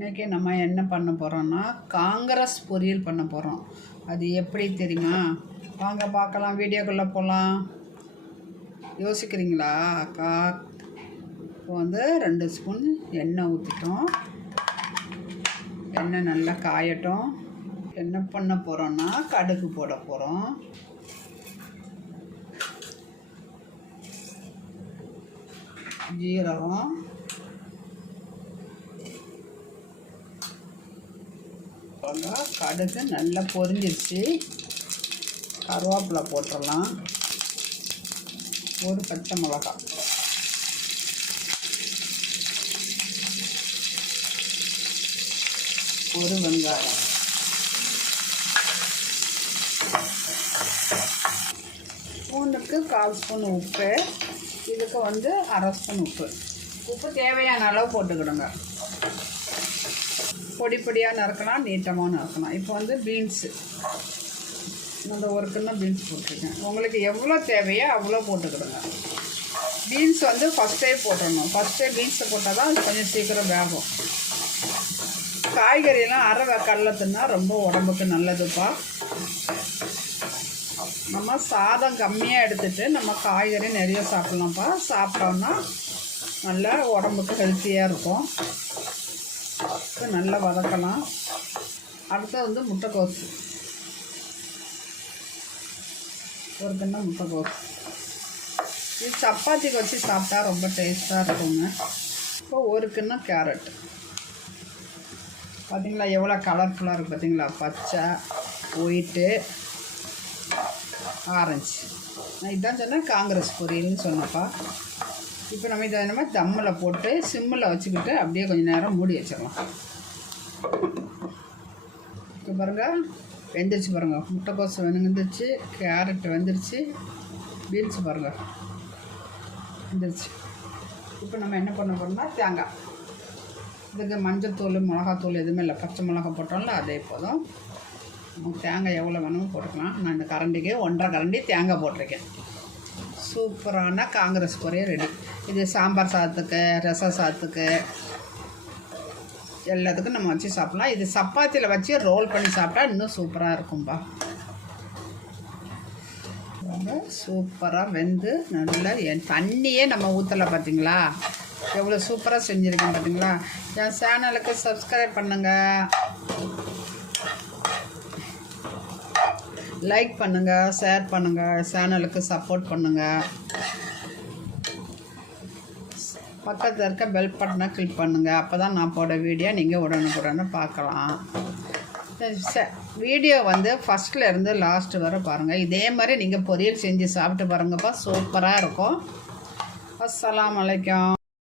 இன்றைக்கி நம்ம என்ன பண்ண போகிறோம்னா காங்கிரஸ் பொரியல் பண்ண போகிறோம் அது எப்படி தெரியுமா? வாங்க பார்க்கலாம். வீடியோக்குள்ளே போகலாம் யோசிக்கிறீங்களா? அக்கா இப்போ வந்து ரெண்டு ஸ்பூன் எண்ணெய் ஊற்றிட்டோம் எண்ணெய் நல்லா காயட்டும். என்ன பண்ண போகிறோன்னா கடுகு போட போகிறோம் ஜீரகம். பாருங்க கடுகு நல்லா பொரிஞ்சிருச்சு. கருவேப்பிலை போட்டுடலாம். ஒரு பச்சை மிளகா. ஒரு வெங்காயம். ஸ்பூனுக்கு கால் ஸ்பூன் உப்பு. இதுக்கு வந்து அரை ஸ்பூன் உப்பு. உப்பு தேவையான அளவு போட்டுக்கிடுங்க. பொடி பொடியாக நறுக்கலாம் நீட்டமாக நறுக்கலாம். இப்போ வந்து பீன்ஸு இந்த ஒரு கிண்ணம் பீன்ஸ் போட்டிருக்கேன். உங்களுக்கு எவ்வளோ தேவையோ அவ்வளோ போட்டுக்கிடுங்க. பீன்ஸ் வந்து ஃபஸ்ட்டே போட்டுடணும். ஃபஸ்ட்டே பீன்ஸை போட்டால் தான் அது கொஞ்சம் சீக்கிரம் வேகும். காய்கறியெல்லாம் அரை கடல தின்னா ரொம்ப உடம்புக்கு நல்லதுப்பா. நம்ம சாதம் கம்மியாக எடுத்துகிட்டு நம்ம காய்கறி நிறைய சாப்பிட்லாம்ப்பா. சாப்பிட்டோன்னா நல்லா உடம்புக்கு ஹெல்த்தியாக இருக்கும். இப்போ நல்லா வதக்கலாம். அடுத்தது வந்து முட்டைக்கோஸ் ஒரு கிண்ணம் முட்டைக்கோஸ் இது சப்பாத்திக்கு வச்சு சாப்பிட்டா ரொம்ப டேஸ்ட்டாக இருக்குங்க. இப்போ ஒரு கிண்ணம் கேரட். பார்த்தீங்களா எவ்வளோ கலர்ஃபுல்லாக இருக்குது பார்த்தீங்களா பச்சை ஒயிட்டு ஆரஞ்சு நான் இதான் சொன்னேன் காங்கிரஸ் பொரியல்னு சொன்னப்பா. இப்போ நம்ம இதை நம்ம தம்மில் போட்டு சிம்மில் வச்சுக்கிட்டு அப்படியே கொஞ்சம் நேரம் மூடி வச்சிடலாம். இப்போ பாருங்கள் வெந்துருச்சு பாருங்கள் முட்டைக்கோஸ் வெந்துருச்சு கேரட் வெந்துருச்சு பீன்ஸ் பாருங்கள் வெந்துருச்சு. இப்போ நம்ம என்ன பண்ண போகிறோம்னா தேங்காய். இதுக்கு மஞ்சத்தூள் மிளகாத்தூள் எதுவுமே இல்லை. பச்சை மிளகா போட்டோம்ல அதே போதும். நமக்கு தேங்காய் எவ்வளோ வேணுமோ போட்டுக்கலாம். நான் இந்த கரண்டிக்கு ஒன்றரை கரண்டி தேங்காய் போட்டிருக்கேன். சூப்பரான காங்கிரஸ் பொரியல் ரெடி. இது சாம்பார் சாதத்துக்கு ரச சாதத்துக்கு எல்லாத்துக்கும் நம்ம வச்சு சாப்பிட்லாம். இது சப்பாத்தியில் வச்சு ரோல் பண்ணி சாப்பிட்டா இன்னும் சூப்பராக இருக்கும்பா. ரொம்ப சூப்பராக வெந்து நல்லா என் தண்ணியே நம்ம ஊற்றலை பார்த்தீங்களா எவ்வளோ சூப்பராக செஞ்சுருக்கேன் பார்த்தீங்களா என் சேனலுக்கு சப்ஸ்கிரைப் பண்ணுங்கள் லைக் பண்ணுங்கள் ஷேர் பண்ணுங்கள் சேனலுக்கு சப்போர்ட் பண்ணுங்கள் பக்கத்தில் இருக்க பெல் பட்டனை கிளிக் பண்ணுங்கள் அப்போ தான் நான் போட வீடியோ நீங்கள் உடனுக்குடனே பார்க்கலாம். வீடியோ வந்து ஃபஸ்ட்டில் இருந்து லாஸ்ட்டு வரை பாருங்கள் இதே மாதிரி நீங்கள் பொரியல் செஞ்சு சாப்பிட்டு பாருங்கப்பா. சூப்பராக இருக்கும். அஸ்லாம் வலைக்கம்